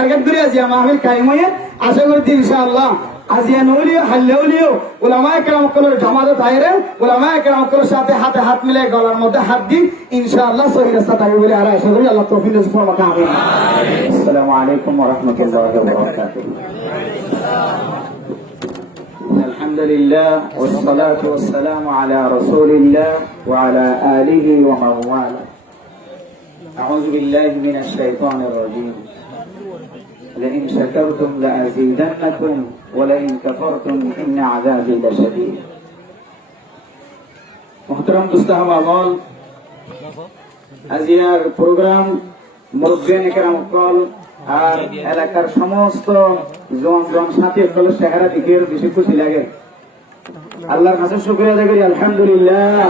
Target করে আজিয়া মাহফিল কায়েম হয়ে আশা করছি ইনশাআল্লাহ আজিয়া নলিও হাল্লেউলিও উলামায়ে কেরাম কলের জামাতে তাইরে উলামায়ে কেরাম কলের সাথে হাতে হাত মিলে গলার মধ্যে হাত দিই ইনশাআল্লাহ সহি রাস্তা থাকবে বলে আর আশা করি আল্লাহ তৌফিক দান ফরমাক আমিন। আসসালামু আলাইকুম ওয়া রাহমাতুল্লাহি ওয়া বারাকাতুহু। আলহামদুলিল্লাহ ওয়াস সালাতু ওয়াস সালামু আলা রাসূলিল্লাহ ওয়া আলা আলিহি ওয়া মান ওয়ালা। আউযু বিল্লাহি মিনাশ শাইতানির রাজীম। لئن شكرتم لأزيدنكم ولئن كفرتم إن عذابي لشديد। محترم دوستان আওয়াল আজিয়ার প্রোগ্রাম মুরব্বিয়ান کرام কল আর এলাকার সমস্ত জন সাথী সকল চেহারা দেখে বেশি খুশি লাগে। আল্লাহর কাছে শুকরিয়া আদায় করি আলহামদুলিল্লাহ।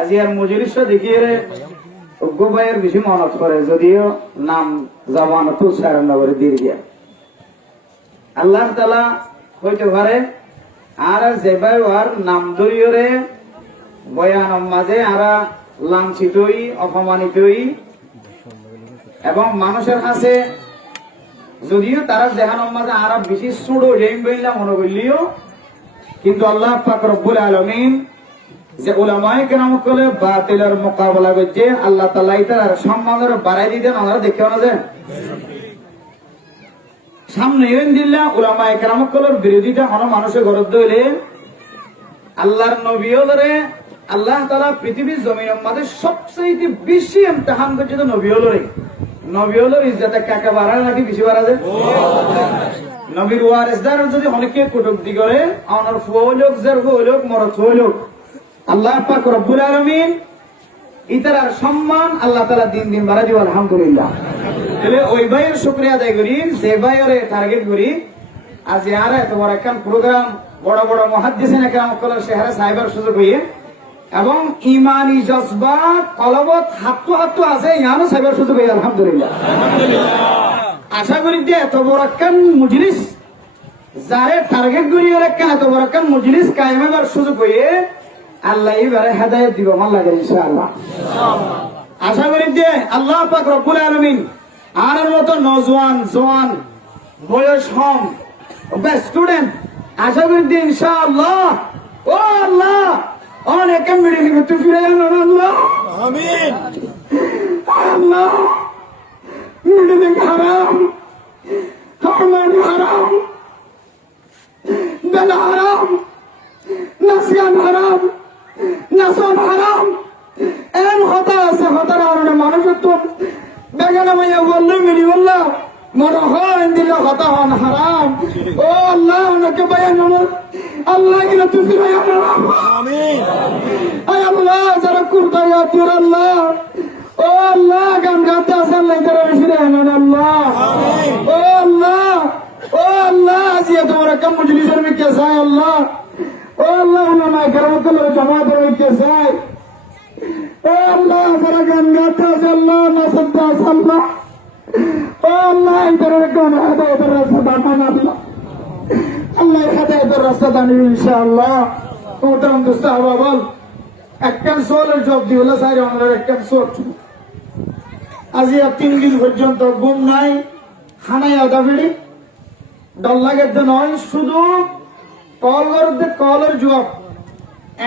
আজিয়ার মজলিসটা দেখিয়ে ভাইয়ের বেশি মনত করে যদিও নাম জবান তো সারান্নগরে দিয়ে দিয়া আল্লাহ তাআলা হইতে পারে আর যে ভাই ওর নাম দরিয়রে বয়ান মাঝে আরা লাঞ্ছিতই অপমানিতই এবং মানুষের কাছে যদিও তারা দেখানোর মাঝে আরা বেশি সুড়ো রেম বইলা মনে করলিও কিন্তু আল্লাহ পাক রব্বুল আলামিন যে উলামায়ে কেরাম কলে বাতিলের মোকাবেলা করছে আল্লাহ তাআলা তার সম্মানের বাড়াই দিতেন। আমরা দেখেও না যে সামনে দিল্লা উলামায়ে কেরাম কলের বিরোধিতা হন মানুষের গরদ হইলে আল্লাহর নবী হলরে আল্লাহ তাআলা পৃথিবীর জমিনের মধ্যে সবচেয়ে বেশি ইমতিহান করছে তো নবী হলর ইজ্জত কাকে বাড়ায় নাকি বেশি বাড়া যায়? নবীর ওয়ারিসদার যদি অনেকে কটূক্তি করে আমার ফুয়োলোক যার ফুয়োলোক মরদ ফুয়োলোক আল্লাহ পাক রব্বুল আলামিন ইতার সম্মান আল্লাহ তাআলা দিন দিন বাড়াই দিব আলহামদুলিল্লাহ। তাহলে ওই ভাইয়ের শুকরিয়া আদায় করি যে ভাইয়ের টার্গেট করি আজ আর এত বড় একটা প্রোগ্রাম বড় বড় মুহাদ্দিসিন کرام কলের চেহারা সাহেবের সুযোগ হইয়ে এবং ইমানি জজবাত কলবত হাত্তু আছে ইয়ানো সাহেবের সুযোগ হইয়ে আলহামদুলিল্লাহ। আশা করি যে এত বড় একটা মজলিস যারে টার্গেট করি ওর একটা এত বড় একটা মজলিস কায়েম হবার সুযোগ হইয়ে আল্লাহ এবারে হেদায়েত দিব আমার লাগে ইনশাআল্লাহ। আশা করি যে আল্লাহ পাক রব্বুল আলামিন আর মতো নওজোয়ান জওয়ান বয়স কম স্টুডেন্ট আশা করি যে ইনশাআল্লাহ ও আল্লাহ অনেক মিডিয়া করতে ফিরে আনুন আল্লাহ আমিন। আল্লাহ মিডিয়া হারাম হারাম হারাম বেলা হারাম নাসিয়ান হারাম নাসন হারাম এমন কথা আছে কথার কারণে মানুষের তো বেগানা মাইয়া বললে মিলি বললাম মনে হয় দিলে কথা হন হারাম ও আল্লাহ ওনাকে বায়ান আল্লাহ গিলা তুই ফিরাই আমিন। আল্লাহ যারা কুর্তা গাতুর আল্লাহ ও আল্লাহ গান গাতে আছে আল্লাহ যারা ফিরাই আনুন আল্লাহ ও আল্লাহ আজিয়া তোমার একটা মজলিসের মিকে চাই আল্লাহ ও আল্লাহ উলামায়ে কেরাম কলের জামাতের মিকে চাই ও আল্লাহ যারা গান গাতে আছে আল্লাহ নাচতে আছে আল্লাহ ও আল্লাহ ইতার গান হেদায়েতের রাস্তা দান আল্লাহ আল্লাহ হেদায়েতের রাস্তা দান ইনশাআল্লাহ। মোহতারাম দোস্ত আহবাব একটা সোলের জব দিওলা সাইরে আমরা একটা সোট আজিয়া 3 দিন পর্যন্ত ঘুম নাই খানায় আদা ফিরি ডল লাগে নয় শুধু কলের জবাব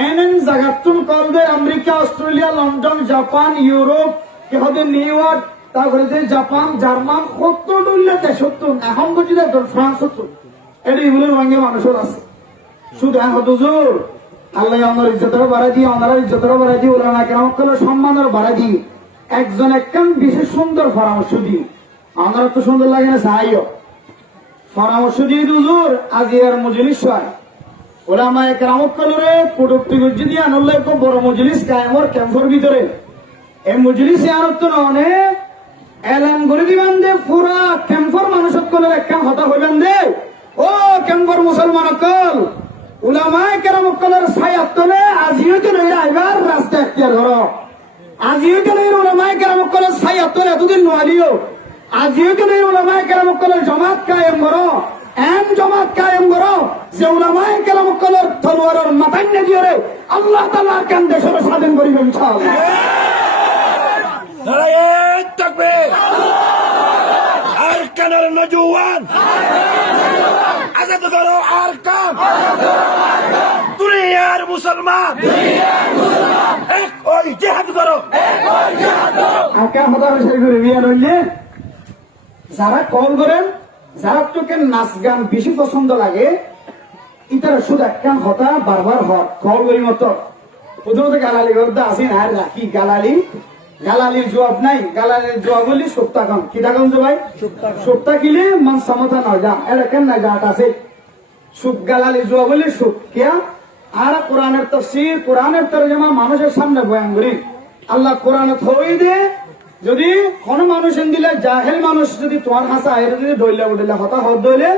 এমন জায়গাতুন কল দেয় America Australia London Japan Europe new York তারপরে জাপান জার্মান 70 দেশ এখন পর্যন্ত ফ্রান্স এটা এগুলোর ভাঙ্গে মানুষের আছে শুধু হুজুর আল্লাহ আমার ইজ্জতেরও বাড়াই দিয়ে ওনারা ইজ্জতেরও বাড়াই দিয়ে ওরা কেরাম কলের সম্মানের বাড়াই দিয়ে একজন একটা বিশেষ সুন্দর পরামর্শ দিই আমার তো সুন্দর লাগে না সাহায্য পরামর্শ দিয়ে হুজুর আজিয়ার মজলিস হয় উলামায়ে কেরাম কলরে কটূক্তি যদি আনলে খুব বড় মজলিস কায়েমর ক্যাম্পের ভিতরে এই মজলিসে আনতো না অনেক এলান করে দিবেন দে পুরা ক্যাম্পের মানুষের কলের একটা হতা হইবেন দে ও ক্যাম্পের মুসলমান কল উলামায়ে কেরাম কলের ছায়ার তলে আজিও তো লইরা আইবার রাস্তা এখতিয়ার করো আজিও তো লইরা উলামায়ে কেরাম কলের ছায়ার তলে এতদিন নোয়ালিও আজিও তো লইরা উলামায়ে কেরাম কলের জামাত কায়েম করো জামাত কায়েম করো যে উলামায়ে কেরাম কলের তলোয়ারের মাথায় না দিয়ে আল্লাহ তাআলা কেন দেশের স্বাধীন করিবেন ইনশাআল্লাহ। নারায়ে তাকবীর। আশিয়ানের নজওয়ান আজাদ করো আর কাম দুনিয়ার মুসলমান এক ওই জিহাদ করো আকা হতা সেই করে বিয়ার হইলে যারা কল করেন যারা তোকে নাচ গান বেশি পছন্দ লাগে ইতারা শুধু একখান হতা বারবার হট কল করি মতো প্রথমত গালালি করতে আসেন আর রাখি গালালির জবাব নাই গালালির জবাব বললি সপ্তাহ কম কি থাকুন তো ভাই সপ্তাহ কিলে মন সমতা নয় যা এটা কেন না যাট আছে সুখ গালালির জবাব বললি সুখ কেয়া আর কোরআনের তাফসীর কোরআনের তরজমা মানুষের সামনে বয়ান করি আল্লাহ কোরআনে থই দে যদি কোন মানুষ দিলে জাহেল মানুষ যদি তোমার হাসা এর যদি দইলে উঠলে হতা হত দইলে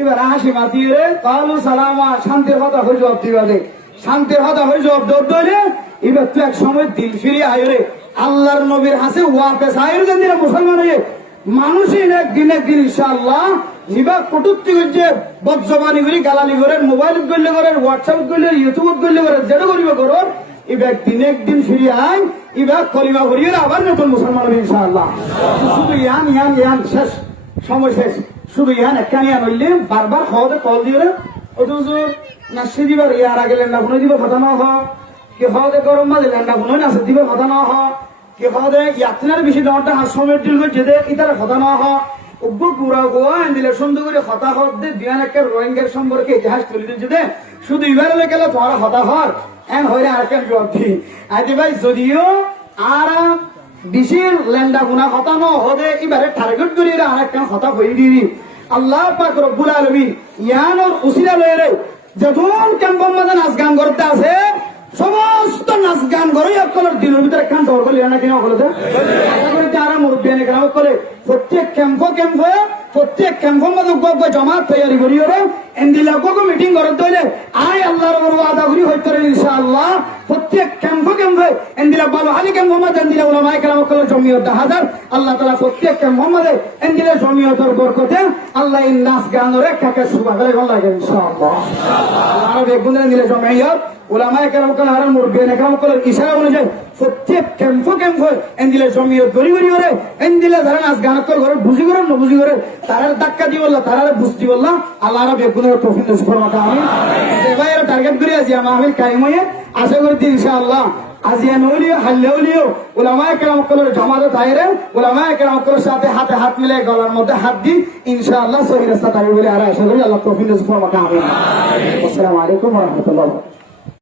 এবার হাসি মাতিয়ে কালু সালামা শান্তির হতা হয়ে জবাব দিবা দে শান্তির হতা হয়ে জবাব দইলে এবার তো এক সময় দিল ফিরে আয়রে আল্লাহর নবীর হাসে ওয়াপেস আয়রে যেন মুসলমান হয়ে মানুষই একদিন ইনশাআল্লাহ জিবা কটুক্তি করছে বদজবানি করি গালালি করে মোবাইল করলে করে হোয়াটসঅ্যাপ করলে ইউটিউব করলে করে যেটা করিব করো এবার একদিন ফিরে আয় এবার কলিমা করিয়ে আবার নতুন মুসলমান হবে ইনশাআল্লাহ শুধু ইয়ান শেষ সময় শেষ শুধু ইয়ান একখান ইয়ান হইলে বারবার খাওয়াতে কল দিয়ে অথচ নাচে দিবার ইয়ার আগে লেন্ডা ফোনে দিবে কথা না হয় কে খাওয়াতে গরম মাঝে লেন্ডা ফোনে নাচে দিবে কথা না হয় কে খাওয়াতে ইয়াত্রার বেশি ডরটা হাত সময় দিল যেতে ইতারা কথা না হয় উগ্র পুরা গোয়া দিলে সুন্দর করে হতা হত দে বিয়ান একটা রোহিঙ্গার সম্পর্কে ইতিহাস তুলে দিচ্ছে শুধু এবার গেলে তোমার হতা হর এন হইলে আর কেন জবাব দি আইতে ভাই যদিও আর বেশি লেন্ডা গুনা হতা ন হদে এবারে টার্গেট করি আর একটা হতা হয়ে দিবি আল্লাহ পাক রব্বুল আলামিন ইয়ানোর উসিলা লয়ে যখন ক্যাম্পের মাঝে নাচ গান করতে আছে সমস্ত নাচ গান করে আপনার দিনের ভিতরে খান দর করলে না কিনা বলে যারা মুরব্বী করে প্রত্যেক ক্যাম্পের মাঝে জমাত তৈরি করি ওরে এন্দিলাগো মিটিং করে তৈলে আয় আল্লাহর ওয়াদা করি হইতে ইনশাআল্লাহ প্রত্যেক ক্যাম্পে এন্দিলা ভালো হালি ক্যাম্প মাঝে এন্দিলা উলামায়ে কেরাম করে জমিয়ত 10,000 আল্লাহ তাআলা প্রত্যেক ক্যাম্প মাঝে এন্দিলা জমিয়তের বরকতে আল্লাহ এই নাচ গানের কাকে সুবাদে লাগে ইনশাআল্লাহ আল্লাহ বেগুনে এন্দিলা জমিয়ত উলামায়ে কেরাম করে আর মুরব্বী কেরাম করে ইশারা অনুযায়ী প্রত্যেক ক্যাম্পে এন্দিলা জমিয়ত গরি করে এন্দিলা যারা নাচ গান করে ঘরে বুঝি করে না বুঝি করে তারা ধাক্কা দি বললা তারা বুঝতি বললা আল্লাহ বেগুনের তৌফিক নসিব ফরমাক আমিন সেবাইরা টার্গেট করে আছি মাহফিল কায়েম হয়ে আশা করি ইনশাআল্লাহ আজিয়ান হলিও হাল্লে হলিও উলামায়ে কেরাম করে জমাতে তাইরে উলামায়ে কেরাম করে সাথে হাতে হাত মিলে গলার মধ্যে হাত দি ইনশাআল্লাহ সহি রাস্তা তাই বলে আর আশা করি আল্লাহ তৌফিক নসিব ফরমাক আমিন আসসালামু আলাইকুম ওয়া রাহমাতুল্লাহ।